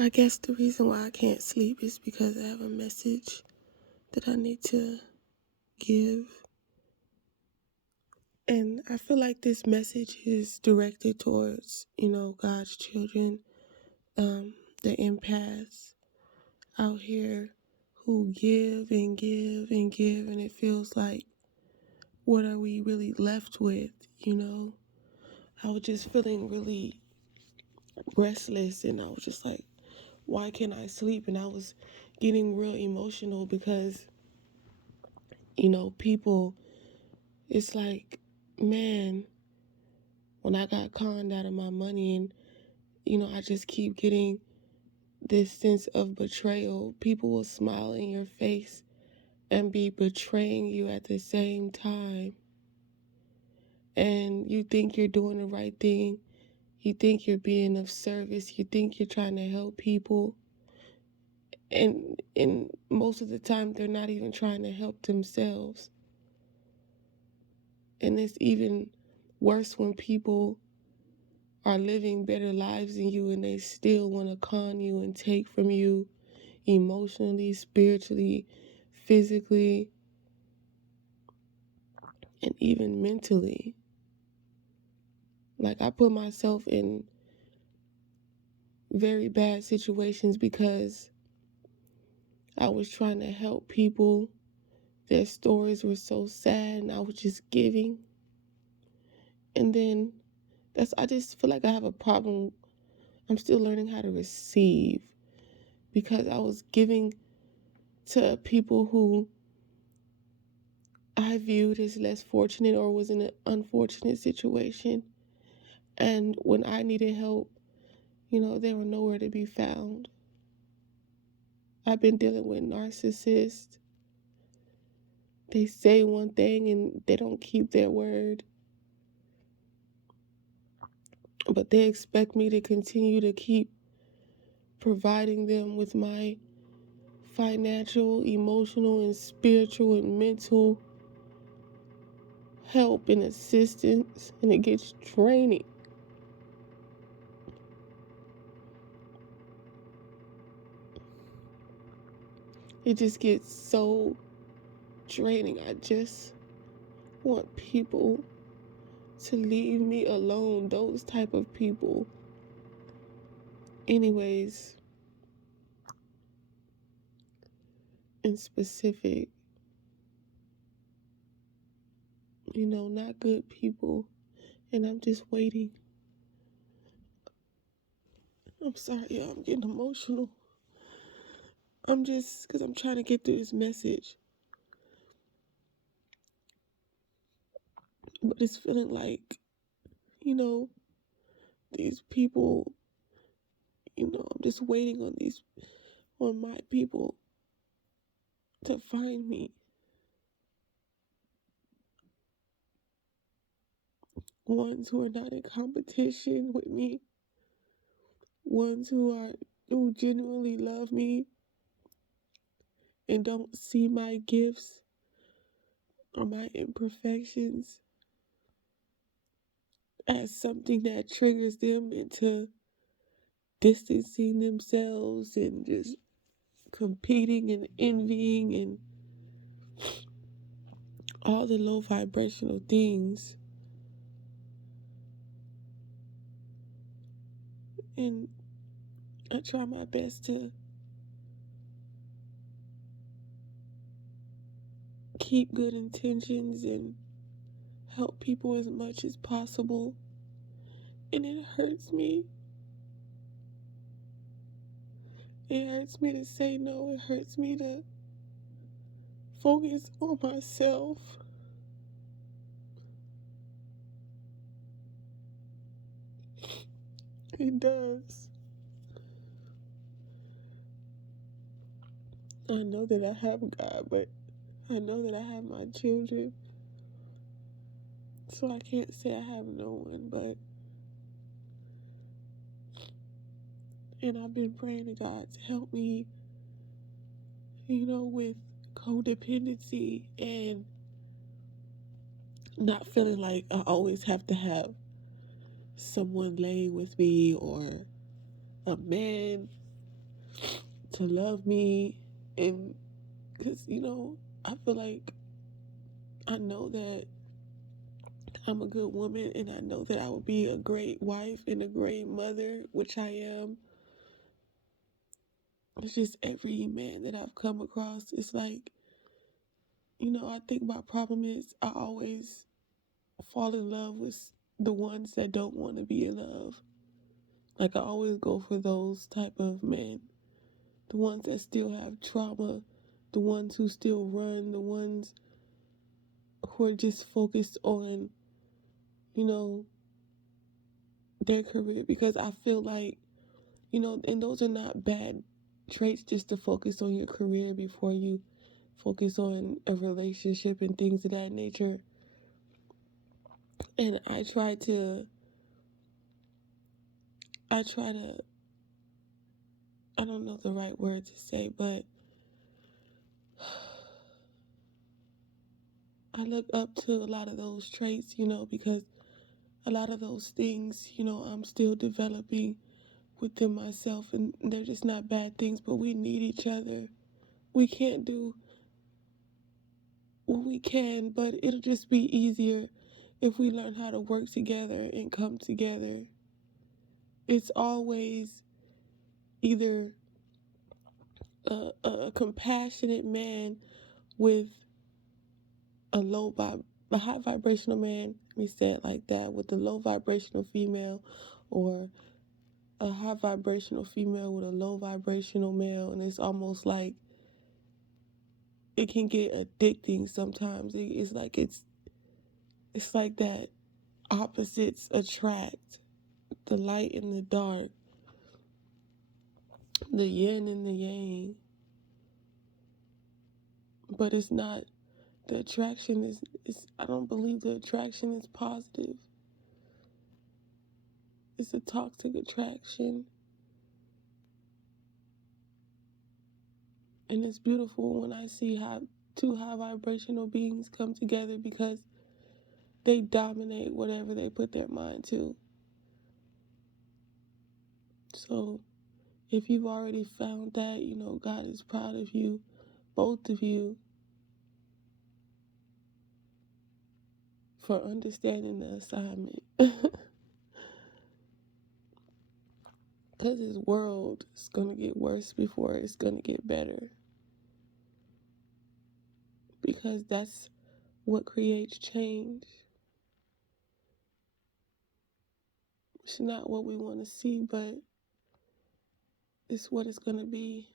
I guess the reason why I can't sleep is because I have a message that I need to give. And I feel like this message is directed towards, God's children, the empaths out here who give and give and give, and it feels like, what are we really left with, I was just feeling really restless, and I was just like, why can't I sleep? And I was getting real emotional because, people, it's like, man, when I got conned out of my money and, I just keep getting this sense of betrayal. People will smile in your face and be betraying you at the same time. And you think you're doing the right thing. You think you're being of service. You think you're trying to help people. And most of the time, they're not even trying to help themselves. And it's even worse when people are living better lives than you and they still want to con you and take from you emotionally, spiritually, physically, and even mentally. Like, I put myself in very bad situations because I was trying to help people. Their stories were so sad and I was just giving. And then I just feel like I have a problem. I'm still learning how to receive because I was giving to people who I viewed as less fortunate or was in an unfortunate situation. And when I needed help, they were nowhere to be found. I've been dealing with narcissists. They say one thing and they don't keep their word. But they expect me to continue to keep providing them with my financial, emotional, and spiritual and mental help and assistance. And it gets draining. It just gets so draining. I just want people to leave me alone, those type of people. Anyways, in specific, not good people. And I'm just waiting. I'm sorry, y'all, I'm getting emotional. Because I'm trying to get through this message. But it's feeling like, these people, I'm just waiting on my people to find me. Ones who are not in competition with me. Ones who genuinely love me and don't see my gifts or my imperfections as something that triggers them into distancing themselves and just competing and envying and all the low vibrational things. And I try my best to keep good intentions and help people as much as possible. And it hurts me. It hurts me to say no. It hurts me to focus on myself. It does. I know that I have God, but I know that I have my children. So I can't say I have no one, and I've been praying to God to help me, with codependency and not feeling like I always have to have someone laying with me or a man to love me. And because, I feel like I know that I'm a good woman, and I know that I will be a great wife and a great mother, which I am. It's just every man that I've come across, it's like, I think my problem is I always fall in love with the ones that don't want to be in love. Like, I always go for those type of men. The ones that still have trauma, the ones who still run, the ones who are just focused on, you know, their career. Because I feel like, and those are not bad traits, just to focus on your career before you focus on a relationship and things of that nature. And I try to, I don't know the right word to say, but I look up to a lot of those traits, because a lot of those things, I'm still developing within myself, and they're just not bad things, but we need each other. We can't do what we can, but it'll just be easier if we learn how to work together and come together. It's always either a compassionate man with a high vibrational man, let me say it like that, with a low vibrational female, or a high vibrational female with a low vibrational male. And it's almost like it can get addicting sometimes. It's like that opposites attract, the light and the dark, the yin and the yang. But it's not, the attraction is I don't believe the attraction is positive. It's a toxic attraction. And it's beautiful when I see how two high vibrational beings come together, because they dominate whatever they put their mind to. So if you've already found that, God is proud of you, both of you, for understanding the assignment. Because this world is going to get worse before it's going to get better. Because that's what creates change. It's not what we want to see, but it's what it's going to be.